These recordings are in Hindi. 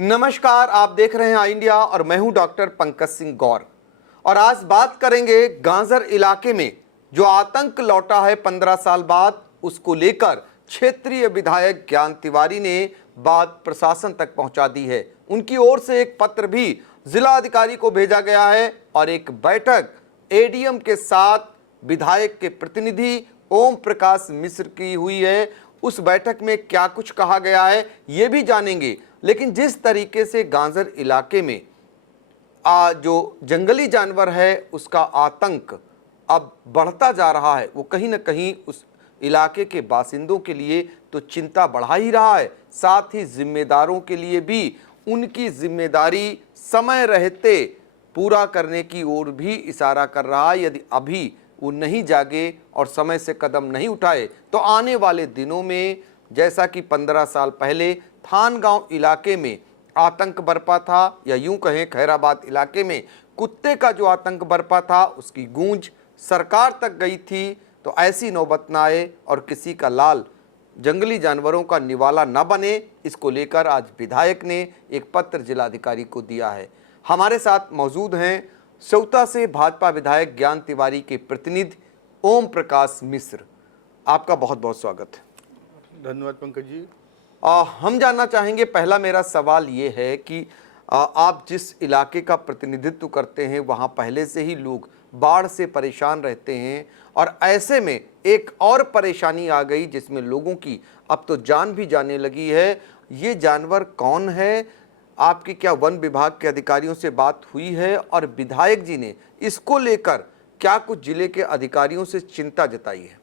नमस्कार, आप देख रहे हैं आई इंडिया और मैं हूं डॉक्टर पंकज सिंह गौर। और आज बात करेंगे गांजर इलाके में जो आतंक लौटा है 15 साल बाद, उसको लेकर क्षेत्रीय विधायक ज्ञान तिवारी ने बात प्रशासन तक पहुंचा दी है। उनकी ओर से एक पत्र भी जिला अधिकारी को भेजा गया है और एक बैठक एडीएम के साथ विधायक के प्रतिनिधि ओम प्रकाश मिश्र की हुई है। उस बैठक में क्या कुछ कहा गया है ये भी जानेंगे। लेकिन जिस तरीके से गांजर इलाके में जो जंगली जानवर है उसका आतंक अब बढ़ता जा रहा है, वो कहीं ना कहीं उस इलाके के बासिंदों के लिए तो चिंता बढ़ा ही रहा है, साथ ही जिम्मेदारों के लिए भी उनकी जिम्मेदारी समय रहते पूरा करने की ओर भी इशारा कर रहा है। यदि अभी वो नहीं जागे और समय से कदम नहीं उठाए तो आने वाले दिनों में जैसा कि 15 साल पहले थानगांव इलाके में आतंक बरपा था, या यूं कहें खैराबाद इलाके में कुत्ते का जो आतंक बरपा था उसकी गूंज सरकार तक गई थी, तो ऐसी नौबत न आए और किसी का लाल जंगली जानवरों का निवाला न बने, इसको लेकर आज विधायक ने एक पत्र जिलाधिकारी को दिया है। हमारे साथ मौजूद हैं सेवता से भाजपा विधायक ज्ञान तिवारी के प्रतिनिधि ओम प्रकाश मिश्र। आपका बहुत बहुत स्वागत है। धन्यवाद पंकज जी। हम जानना चाहेंगे, पहला मेरा सवाल ये है कि आप जिस इलाके का प्रतिनिधित्व करते हैं वहाँ पहले से ही लोग बाढ़ से परेशान रहते हैं और ऐसे में एक और परेशानी आ गई जिसमें लोगों की अब तो जान भी जाने लगी है। ये जानवर कौन है? आपकी क्या वन विभाग के अधिकारियों से बात हुई है और विधायक जी ने इसको लेकर क्या कुछ जिले के अधिकारियों से चिंता जताई है?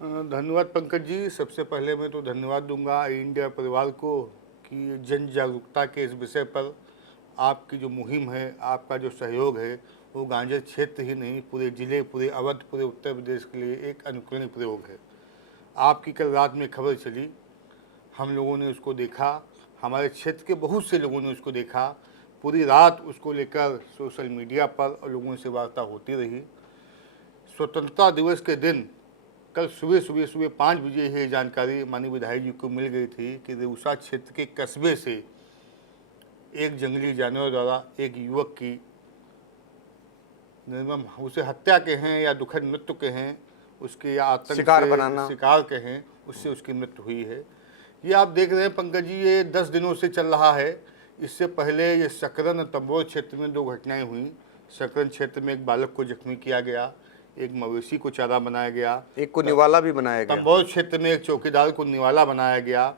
धन्यवाद पंकज जी। सबसे पहले मैं तो धन्यवाद दूंगा इंडिया परिवार को कि जन जागरूकता के इस विषय पर आपकी जो मुहिम है, आपका जो सहयोग है, वो गांजर क्षेत्र ही नहीं पूरे जिले, पूरे अवध, पूरे उत्तर प्रदेश के लिए एक अनुकरणीय प्रयोग है। आपकी कल रात में खबर चली, हम लोगों ने उसको देखा, हमारे क्षेत्र के बहुत से लोगों ने उसको देखा, पूरी रात उसको लेकर सोशल मीडिया पर और लोगों से वार्ता होती रही। स्वतंत्रता दिवस के दिन कल सुबह 5 बजे ये जानकारी माननीय विधायक जी को मिल गई थी कि रेउसा क्षेत्र के कस्बे से एक जंगली जानवर द्वारा एक युवक की निर्मम, उसे हत्या के हैं या दुखद मृत्यु के हैं, उसके या आतंक शिकार के हैं, उससे उसकी मृत्यु हुई है। ये आप देख रहे हैं पंकज जी, ये 10 दिनों से चल रहा है। इससे पहले ये सकरन और तंबोर क्षेत्र में 2 घटनाएं हुई। सकरन क्षेत्र में एक बालक को जख्मी किया गया, एक मवेशी को चारा बनाया गया, एक को निवाला भी बनाया गया। तंबोर क्षेत्र में एक चौकीदार को निवाला बनाया गया।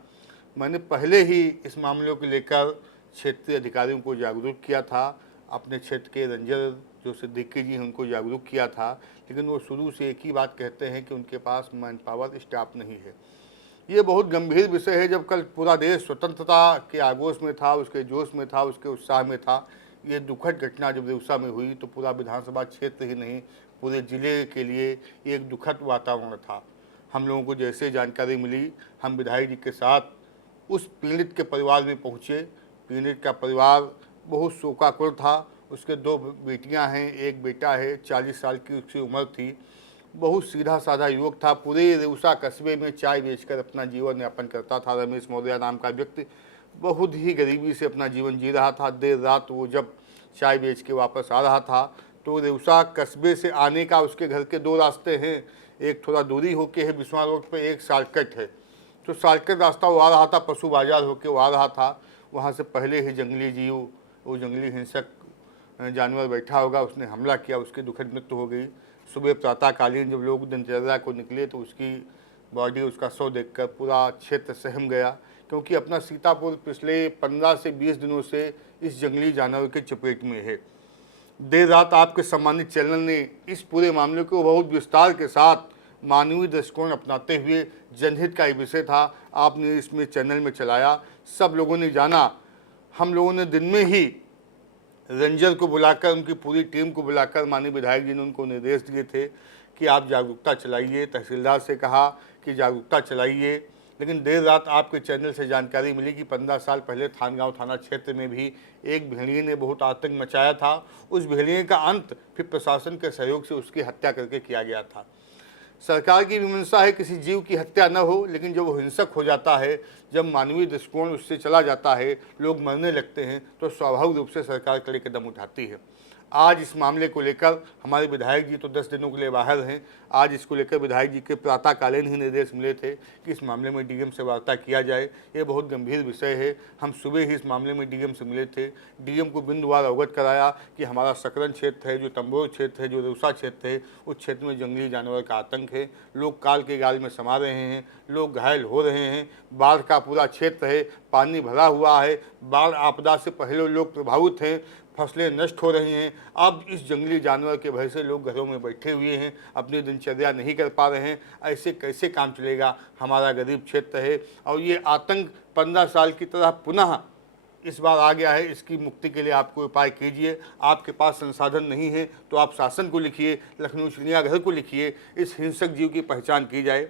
मैंने पहले ही इस मामलों को लेकर क्षेत्रीय अधिकारियों को जागरूक किया था, अपने क्षेत्र के रेंजर जो सिद्दीकी जी हैं उनको जागरूक किया था, लेकिन वो शुरू से एक ही बात कहते हैं कि उनके पास मैन पावर स्टाफ नहीं है। ये बहुत गंभीर विषय है। जब कल पूरा देश स्वतंत्रता के आगोश में था, उसके जोश में था, उसके उत्साह में था, ये दुखद घटना जब रेउसा में हुई तो पूरा विधानसभा क्षेत्र ही नहीं पूरे ज़िले के लिए एक दुखद वातावरण था। हम लोगों को जैसे जानकारी मिली, हम विधायक जी के साथ उस पीड़ित के परिवार में पहुँचे। पीड़ित का परिवार बहुत शोकाकुल था। उसके 2 बेटियां हैं, एक बेटा है, 40 साल की उसकी उम्र थी। बहुत सीधा साधा युवक था, पूरे रेउसा कस्बे में चाय बेचकर अपना जीवन यापन करता था। रमेश मौर्य नाम का व्यक्ति बहुत ही गरीबी से अपना जीवन जी रहा था। देर रात वो जब चाय बेच के वापस आ रहा था तो रेउसा कस्बे से आने का उसके घर के 2 रास्ते हैं। एक थोड़ा दूरी होके है बिस्वा रोड पर, एक शॉर्टकट है। तो शॉर्टकट रास्ता वो आ रहा था, पशु बाजार होके वो आ रहा था। वहाँ से पहले ही जंगली जीव, वो जंगली हिंसक जानवर बैठा होगा, उसने हमला किया, उसकी दुखद मृत्यु हो गई। सुबह प्रातःकालीन जब लोग दिनचर्या को निकले तो उसकी बॉडी, उसका शव देखकर पूरा क्षेत्र सहम गया, क्योंकि अपना सीतापुर पिछले 15 से 20 दिनों से इस जंगली जानवर के चपेट में है। देर रात आपके सम्मानित चैनल ने इस पूरे मामले को बहुत विस्तार के साथ मानवीय दृष्टिकोण अपनाते हुए, जनहित का ये विषय था, आपने इसमें चैनल में चलाया, सब लोगों ने जाना। हम लोगों ने दिन में ही रेंजर को बुलाकर, उनकी पूरी टीम को बुलाकर माननीय विधायक जी ने उनको निर्देश दिए थे कि आप जागरूकता चलाइए। तहसीलदार से कहा कि जागरूकता चलाइए। लेकिन देर रात आपके चैनल से जानकारी मिली कि 15 साल पहले थानगांव थाना क्षेत्र में भी एक भेड़िए ने बहुत आतंक मचाया था। उस भेड़िए का अंत फिर प्रशासन के सहयोग से उसकी हत्या करके किया गया था। सरकार की भी मंशा है किसी जीव की हत्या न हो, लेकिन जब वो हिंसक हो जाता है, जब मानवीय दृष्टिकोण उससे चला जाता है, लोग मरने लगते हैं, तो स्वाभाविक रूप से सरकार कड़े कदम उठाती है। आज इस मामले को लेकर हमारे विधायक जी तो 10 दिनों के लिए बाहर हैं। आज इसको लेकर विधायक जी के प्रातःकालीन ही निर्देश मिले थे कि इस मामले में डीएम से वार्ता किया जाए। ये बहुत गंभीर विषय है। हम सुबह ही इस मामले में डीएम से मिले थे, डीएम को बिंदुवार अवगत कराया कि हमारा सकरन क्षेत्र है, जो तंबोर क्षेत्र है, जो रेउसा क्षेत्र है, उस क्षेत्र में जंगली जानवर का आतंक है। लोग काल के गाल में समा रहे हैं, लोग घायल हो रहे हैं। बाढ़ का पूरा क्षेत्र है, पानी भरा हुआ है, बाढ़ आपदा से पहले लोग प्रभावित हैं, फसलें नष्ट हो रही हैं। अब इस जंगली जानवर के भय से लोग घरों में बैठे हुए हैं, अपनी दिनचर्या नहीं कर पा रहे हैं। ऐसे कैसे काम चलेगा? हमारा गरीब क्षेत्र है और ये आतंक 15 साल की तरह पुनः इस बार आ गया है। इसकी मुक्ति के लिए आपको उपाय कीजिए। आपके पास संसाधन नहीं है तो आप शासन को लिखिए, लखनऊ चिड़ियाघर को लिखिए, इस हिंसक जीव की पहचान की जाए।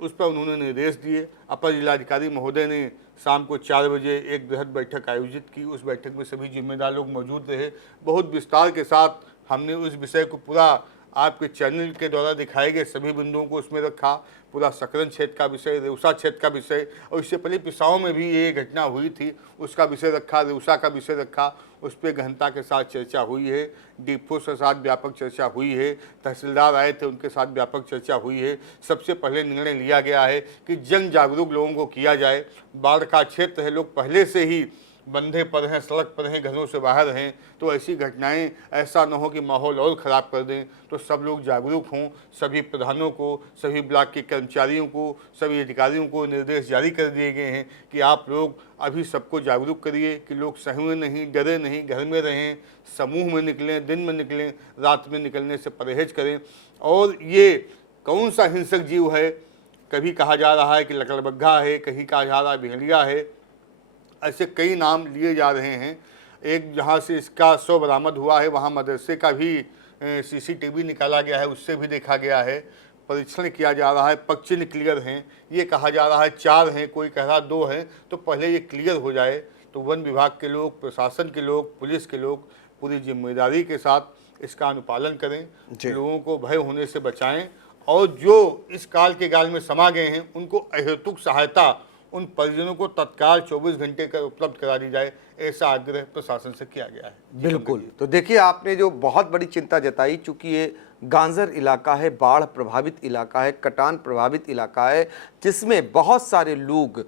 उस पर उन्होंने निर्देश दिए। अपर जिलाधिकारी महोदय ने शाम को 4 बजे एक बृहद बैठक आयोजित की। उस बैठक में सभी जिम्मेदार लोग मौजूद रहे। बहुत विस्तार के साथ हमने उस विषय को पूरा आपके चैनल के द्वारा दिखाए गए सभी बिंदुओं को उसमें रखा। पूरा सकरन क्षेत्र का विषय, रेउसा क्षेत्र का विषय, और इससे पहले पिसाओं में भी ये घटना हुई थी, उसका विषय रखा, रेउसा का विषय रखा। उस पर गहनता के साथ चर्चा हुई है। डिपो के साथ व्यापक चर्चा हुई है। तहसीलदार आए थे, उनके साथ व्यापक चर्चा हुई है। सबसे पहले निर्णय लिया गया है कि जन जागरूक लोगों को किया जाए। बाढ़ का क्षेत्र है, लोग पहले से ही बंधे पर हैं, सड़क पर हैं, घरों से बाहर हैं, तो ऐसी घटनाएं ऐसा न हो कि माहौल और ख़राब कर दें। तो सब लोग जागरूक हों। सभी प्रधानों को, सभी ब्लॉक के कर्मचारियों को, सभी अधिकारियों को निर्देश जारी कर दिए गए हैं कि आप लोग अभी सबको जागरूक करिए कि लोग सहमे नहीं, डरे नहीं, घर में रहें, समूह में निकलें, दिन में निकलें, रात में निकलने से परहेज करें। और ये कौन सा हिंसक जीव है? कभी कहा जा रहा है कि लकड़बग्घा है, कहीं कहा जा रहा है भेड़िया है, ऐसे कई नाम लिए जा रहे हैं। एक जहाँ से इसका शव बरामद हुआ है वहाँ मदरसे का भी सीसीटीवी निकाला गया है, उससे भी देखा गया है। परीक्षण किया जा रहा है, पक्षी क्लियर हैं। ये कहा जा रहा है 4 हैं, कोई कह रहा 2 हैं। तो पहले ये क्लियर हो जाए तो वन विभाग के लोग, प्रशासन के लोग, पुलिस के लोग पूरी जिम्मेदारी के साथ इसका अनुपालन करें, लोगों को भय होने से बचाएं, और जो इस काल के गाल में समा गए हैं उनको अहेतुक सहायता उन परिजनों को तत्काल 24 घंटे का उपलब्ध करा दी जाए, ऐसा आग्रह प्रशासन से किया गया है। बिल्कुल। तो देखिए, आपने जो बहुत बड़ी चिंता जताई, चूंकि ये गांजर इलाका है, बाढ़ प्रभावित इलाका है, कटान प्रभावित इलाका है, जिसमें बहुत सारे लोग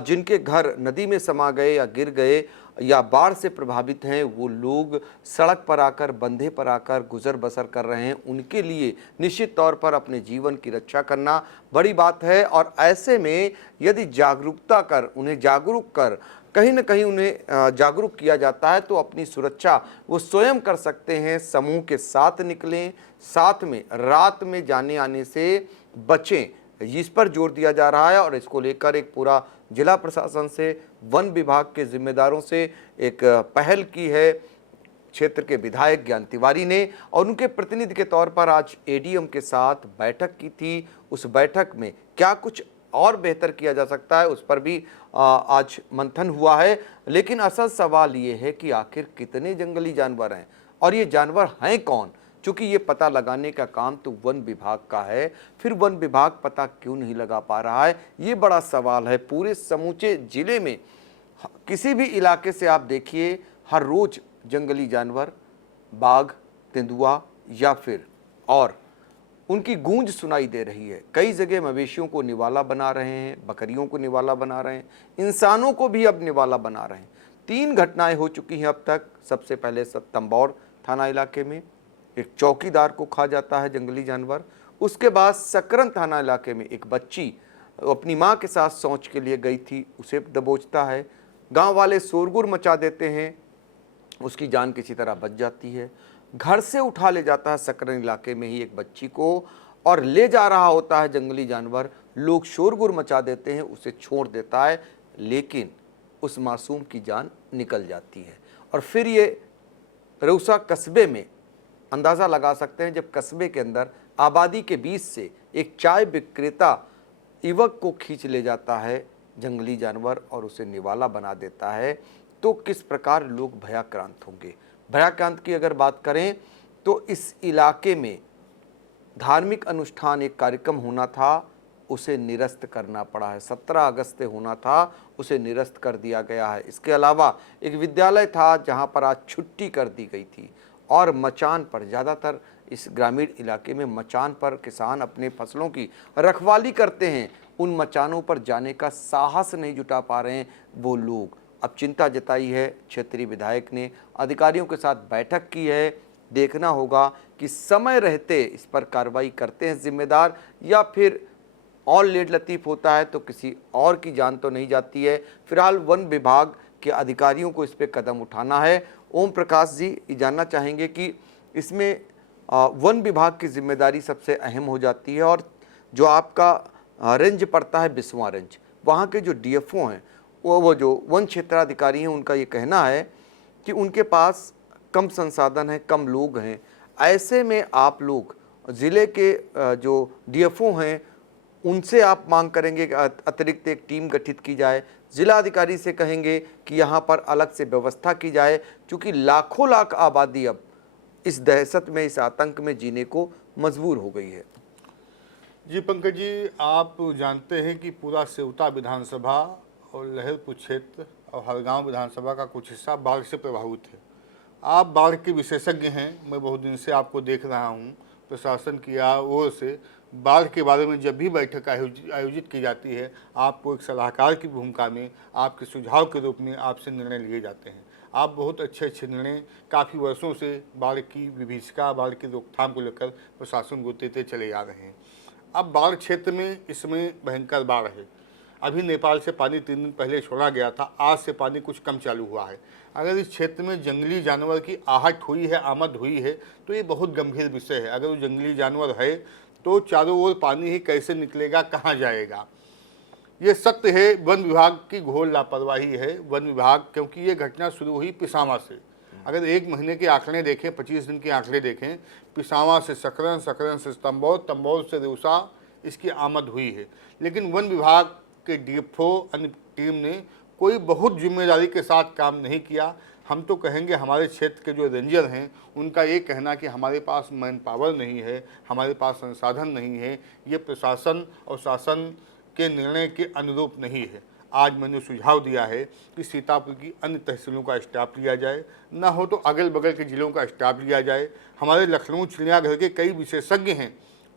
जिनके घर नदी में समा गए या गिर गए या बाढ़ से प्रभावित हैं, वो लोग सड़क पर आकर, बंधे पर आकर गुजर बसर कर रहे हैं। उनके लिए निश्चित तौर पर अपने जीवन की रक्षा करना बड़ी बात है। और ऐसे में यदि जागरूकता कर, उन्हें जागरूक कर, कहीं न कहीं उन्हें जागरूक किया जाता है तो अपनी सुरक्षा वो स्वयं कर सकते हैं। समूह के साथ निकलें, साथ में रात में जाने आने से बचें, इस पर जोर दिया जा रहा है। और इसको लेकर एक पूरा जिला प्रशासन से, वन विभाग के जिम्मेदारों से एक पहल की है क्षेत्र के विधायक ज्ञान तिवारी ने, और उनके प्रतिनिधि के तौर पर आज एडीएम के साथ बैठक की थी। उस बैठक में क्या कुछ और बेहतर किया जा सकता है उस पर भी आज मंथन हुआ है। लेकिन असल सवाल ये है कि आखिर कितने जंगली जानवर हैं और ये जानवर हैं कौन? चूँकि ये पता लगाने का काम तो वन विभाग का है, फिर वन विभाग पता क्यों नहीं लगा पा रहा है, ये बड़ा सवाल है। पूरे समूचे ज़िले में किसी भी इलाके से आप देखिए, हर रोज़ जंगली जानवर, बाघ, तेंदुआ या फिर और उनकी गूंज सुनाई दे रही है। कई जगह मवेशियों को निवाला बना रहे हैं, बकरियों को निवाला बना रहे हैं, इंसानों को भी अब निवाला बना रहे हैं। 3 घटनाएं हो चुकी हैं अब तक। सबसे पहले तंबौर थाना इलाके में एक चौकीदार को खा जाता है जंगली जानवर। उसके बाद सकरन थाना इलाके में एक बच्ची अपनी माँ के साथ शौच के लिए गई थी, उसे दबोचता है। गांव वाले शोरगुल मचा देते हैं, उसकी जान किसी तरह बच जाती है। घर से उठा ले जाता है सकरन इलाके में ही एक बच्ची को और ले जा रहा होता है जंगली जानवर। लोग शोरगुल मचा देते हैं, उसे छोड़ देता है, लेकिन उस मासूम की जान निकल जाती है। और फिर ये रेउसा कस्बे में अंदाज़ा लगा सकते हैं, जब कस्बे के अंदर आबादी के बीच से एक चाय विक्रेता युवक को खींच ले जाता है जंगली जानवर और उसे निवाला बना देता है, तो किस प्रकार लोग भयाक्रांत होंगे। भयाक्रांत की अगर बात करें तो इस इलाके में धार्मिक अनुष्ठान, एक कार्यक्रम होना था, उसे निरस्त करना पड़ा है। 17 अगस्त से होना था, उसे निरस्त कर दिया गया है। इसके अलावा एक विद्यालय था जहां पर आज छुट्टी कर दी गई थी, और मचान पर, ज़्यादातर इस ग्रामीण इलाके में मचान पर किसान अपने फसलों की रखवाली करते हैं, उन मचानों पर जाने का साहस नहीं जुटा पा रहे हैं वो लोग। अब चिंता जताई है क्षेत्रीय विधायक ने, अधिकारियों के साथ बैठक की है। देखना होगा कि समय रहते इस पर कार्रवाई करते हैं जिम्मेदार, या फिर और लेट लतीफ़ होता है तो किसी और की जान तो नहीं जाती है। फिलहाल वन विभाग के अधिकारियों को इस पर कदम उठाना है। ओम प्रकाश जी, ये जानना चाहेंगे कि इसमें वन विभाग की जिम्मेदारी सबसे अहम हो जाती है, और जो आपका रेंज पड़ता है बिस्वा रेंज, वहाँ के जो डीएफओ हैं, वो जो वन क्षेत्राधिकारी हैं, उनका ये कहना है कि उनके पास कम संसाधन है, कम लोग हैं। ऐसे में आप लोग ज़िले के जो डीएफओ हैं उनसे आप मांग करेंगे कि अतिरिक्त एक टीम गठित की जाए, जिला अधिकारी से कहेंगे कि यहाँ पर अलग से व्यवस्था की जाए, क्योंकि लाखों लाख आबादी अब इस दहशत में, इस आतंक में जीने को मजबूर हो गई है। जी पंकज जी, आप जानते हैं कि पूरा सेवता विधानसभा और लहरपुर क्षेत्र और हरगांव विधानसभा का कुछ हिस्सा बाढ़ से प्रभावित है। आप बाढ़ के विशेषज्ञ हैं, मैं बहुत दिन से आपको देख रहा हूं। प्रशासन की ओर से बाढ़ के बारे में जब भी बैठक आयोजित की जाती है, आपको एक सलाहकार की भूमिका में, आपके सुझाव के रूप में आपसे निर्णय लिए जाते हैं। आप बहुत अच्छे अच्छे निर्णय काफ़ी वर्षों से बाढ़ की विभीषिका, बाढ़ की रोकथाम को लेकर प्रशासन को देते चले आ रहे हैं। अब बाढ़ क्षेत्र में इसमें भयंकर बाढ़ है। अभी नेपाल से पानी 3 दिन पहले छोड़ा गया था, आज से पानी कुछ कम चालू हुआ है। अगर इस क्षेत्र में जंगली जानवर की आहट हुई है, आमद हुई है, तो ये बहुत गंभीर विषय है। अगर वो जंगली जानवर है तो चारों ओर पानी ही कैसे निकलेगा, कहाँ जाएगा? ये सत्य है, वन विभाग की घोर लापरवाही है। वन विभाग, क्योंकि ये घटना शुरू हुई पिसामा से। अगर 1 महीने के आंकड़े देखें, 25 दिन के आंकड़े देखें, पिसामा से सकरन, सकरन से तंबौर, तंबौर से रूसा इसकी आमद हुई है। लेकिन वन विभाग के डीएफओ अन्य टीम ने कोई बहुत जिम्मेदारी के साथ काम नहीं किया। हम तो कहेंगे हमारे क्षेत्र के जो रेंजर हैं उनका ये कहना कि हमारे पास मैन पावर नहीं है, हमारे पास संसाधन नहीं है, ये प्रशासन और शासन के निर्णय के अनुरूप नहीं है। आज मैंने सुझाव दिया है कि सीतापुर की अन्य तहसीलों का स्टाफ लिया जाए, ना हो तो अगल बगल के जिलों का स्टाफ लिया जाए। हमारे लखनऊ चिड़ियाघर के कई विशेषज्ञ हैं,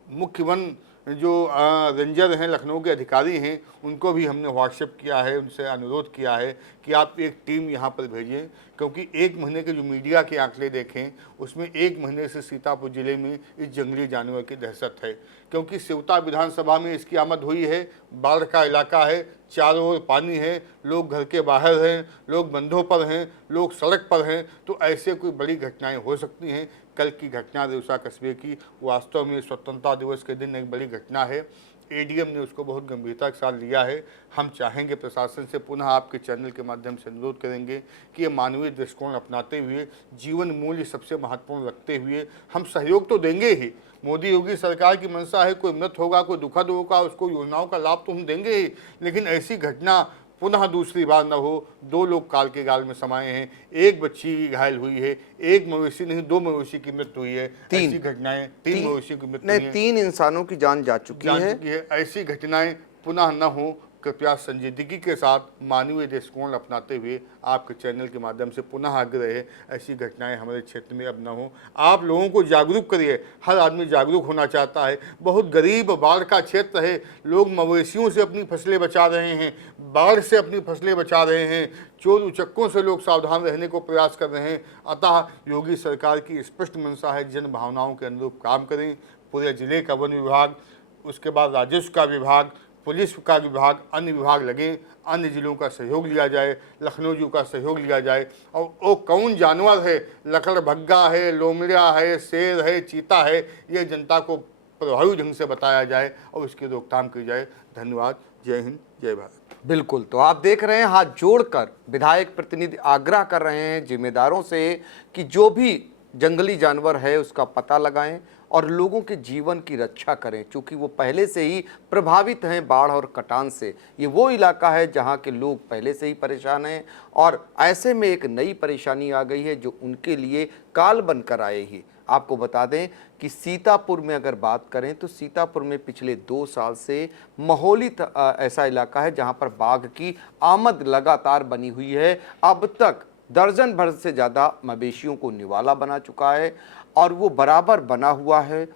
मुख्य वन जो रेंजर हैं, लखनऊ के अधिकारी हैं, उनको भी हमने व्हाट्सएप किया है, उनसे अनुरोध किया है कि आप एक टीम यहाँ पर भेजें। क्योंकि 1 महीने के जो मीडिया के आंकड़े देखें, उसमें 1 महीने से सीतापुर जिले में इस जंगली जानवर की दहशत है। क्योंकि सेवता विधानसभा में इसकी आमद हुई है, बाढ़ का इलाका है, चारों ओर पानी है, लोग घर के बाहर हैं, लोग बंधों पर हैं, लोग सड़क पर हैं, तो ऐसे कोई बड़ी घटनाएं हो सकती हैं। कल की घटना रेउसा कस्बे की वास्तव में स्वतंत्रता दिवस के दिन एक बड़ी घटना है। एडीएम ने उसको बहुत गंभीरता के साथ लिया है। हम चाहेंगे प्रशासन से, पुनः आपके चैनल के माध्यम से अनुरोध करेंगे कि ये मानवीय दृष्टिकोण अपनाते हुए, जीवन मूल्य सबसे महत्वपूर्ण रखते हुए हम सहयोग तो देंगे ही। मोदी योगी सरकार की मंशा है, कोई मृत होगा, कोई दुखद होगा, उसको योजनाओं का लाभ तो हम देंगे ही, लेकिन ऐसी घटना पुनः दूसरी बार न हो। 2 लोग काल के गाल में समाये हैं, 1 बच्ची घायल हुई है, 1 मवेशी नहीं 2 मवेशी की मृत्यु हुई है। ऐसी घटनाएं 3 मवेशी की मृत्यु नहीं, 3 इंसानों की जान जा चुकी है। ऐसी घटनाएं पुनः न हो। कृपया संजीदगी के साथ मानवीय दृष्टिकोण अपनाते हुए आपके चैनल के माध्यम से पुनः आग्रह है, ऐसी घटनाएं हमारे क्षेत्र में अब न हो। आप लोगों को जागरूक करिए, हर आदमी जागरूक होना चाहता है। बहुत गरीब बाढ़ का क्षेत्र है, लोग मवेशियों से अपनी फसलें बचा रहे हैं, बाढ़ से अपनी फसलें बचा रहे हैं, चोर उचक्कों से लोग सावधान रहने को प्रयास कर रहे हैं। अतः योगी सरकार की स्पष्ट मंशा है, जन भावनाओं के अनुरूप काम करें। पूरे जिले का वन विभाग, उसके बाद राजस्व का विभाग, पुलिस का विभाग, अन्य विभाग लगे, अन्य जिलों का सहयोग लिया जाए, लखनऊ जू का सहयोग लिया जाए। और वो कौन जानवर है, लकड़भग्गा है, लोमड़िया है, शेर है, चीता है, ये जनता को प्रभावी ढंग से बताया जाए और इसकी रोकथाम की जाए। धन्यवाद। जय हिंद, जय भारत। बिल्कुल, तो आप देख रहे हैं, हाथ जोड़कर विधायक प्रतिनिधि आग्रह कर रहे हैं जिम्मेदारों से कि जो भी जंगली जानवर है उसका पता लगाएं और लोगों के जीवन की रक्षा करें, क्योंकि वो पहले से ही प्रभावित हैं बाढ़ और कटान से। ये वो इलाका है जहाँ के लोग पहले से ही परेशान हैं, और ऐसे में एक नई परेशानी आ गई है जो उनके लिए काल बनकर आएगी। आपको बता दें कि सीतापुर में अगर बात करें तो सीतापुर में पिछले 2 साल से महोली ऐसा इलाका है जहां पर बाघ की आमद लगातार बनी हुई है। अब तक दर्जन भर से ज़्यादा मवेशियों को निवाला बना चुका है और वो बराबर बना हुआ है।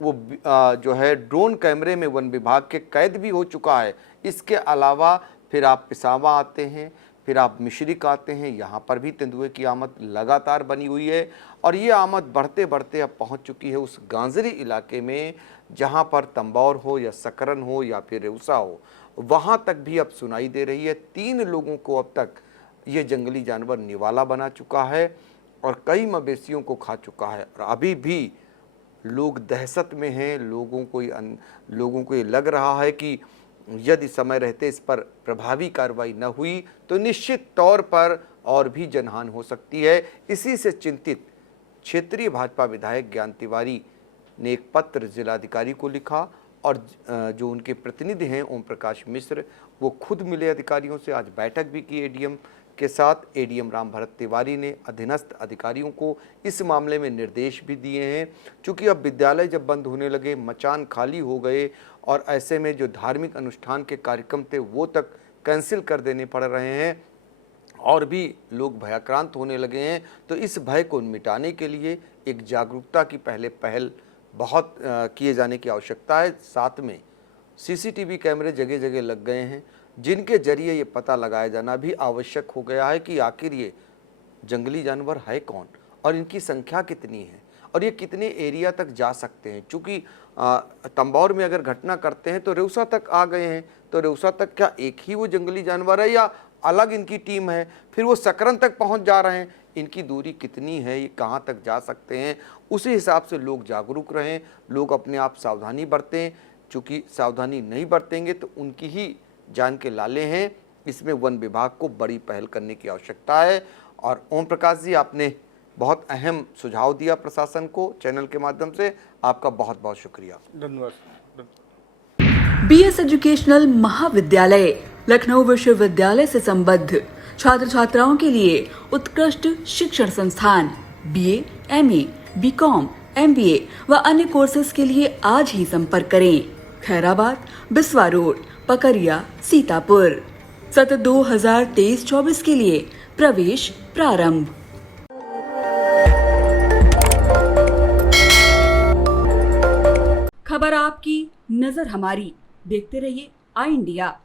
वो जो है ड्रोन कैमरे में वन विभाग के कैद भी हो चुका है। इसके अलावा फिर आप पिसावा आते हैं, फिर आप मिश्रिक आते हैं, यहाँ पर भी तेंदुए की आमद लगातार बनी हुई है और ये आमद बढ़ते बढ़ते अब पहुँच चुकी है उस गांजरी इलाके में जहाँ पर तंबौर हो या सकरन हो या फिर रेउसा हो, वहाँ तक भी अब सुनाई दे रही है। 3 लोगों को अब तक ये जंगली जानवर निवाला बना चुका है और कई मवेशियों को खा चुका है और अभी भी लोग दहशत में हैं। लोगों को ये लग रहा है कि यदि समय रहते इस पर प्रभावी कार्रवाई न हुई तो निश्चित तौर पर और भी जनहानि हो सकती है। इसी से चिंतित क्षेत्रीय भाजपा विधायक ज्ञान तिवारी ने एक पत्र जिलाधिकारी को लिखा और जो उनके प्रतिनिधि हैं ओम प्रकाश मिश्र, वो खुद मिले अधिकारियों से, आज बैठक भी की एडीएम के साथ। एडीएम राम भरत तिवारी ने अधीनस्थ अधिकारियों को इस मामले में निर्देश भी दिए हैं। चूँकि अब विद्यालय जब बंद होने लगे, मचान खाली हो गए और ऐसे में जो धार्मिक अनुष्ठान के कार्यक्रम थे वो तक कैंसिल कर देने पड़ रहे हैं और भी लोग भयाक्रांत होने लगे हैं, तो इस भय को मिटाने के लिए एक जागरूकता की पहल बहुत किए जाने की आवश्यकता है। साथ में सीसीटीवी कैमरे जगह जगह लग गए हैं जिनके जरिए ये पता लगाया जाना भी आवश्यक हो गया है कि आखिर ये जंगली जानवर है कौन और इनकी संख्या कितनी है और ये कितने एरिया तक जा सकते हैं। चूँकि तंबौर में अगर घटना करते हैं तो रेउसा तक आ गए हैं, तो रेउसा तक क्या एक ही वो जंगली जानवर है या अलग इनकी टीम है? फिर वो सकरन तक पहुंच जा रहे हैं, इनकी दूरी कितनी है, ये कहां तक जा सकते हैं? उसी हिसाब से लोग जागरूक रहें, लोग अपने आप सावधानी बरतें। चूँकि सावधानी नहीं बरतेंगे तो उनकी ही जान के लाले हैं। इसमें वन विभाग को बड़ी पहल करने की आवश्यकता है। और ओम प्रकाश जी, आपने बहुत अहम सुझाव दिया प्रशासन को चैनल के माध्यम से, आपका बहुत बहुत शुक्रिया। धन्यवाद। बीएस एजुकेशनल महाविद्यालय लखनऊ विश्वविद्यालय से संबद्ध छात्र छात्राओं के लिए उत्कृष्ट शिक्षण संस्थान बीए, एमए, बीकॉम, एमबीए व अन्य कोर्सेज के लिए आज ही संपर्क करें। खैराबाद, बिस्वा रोड, पकरिया, सीतापुर। सत्र 2023-24 के लिए प्रवेश प्रारंभ। खबर आपकी, नजर हमारी। देखते रहिए आई इंडिया।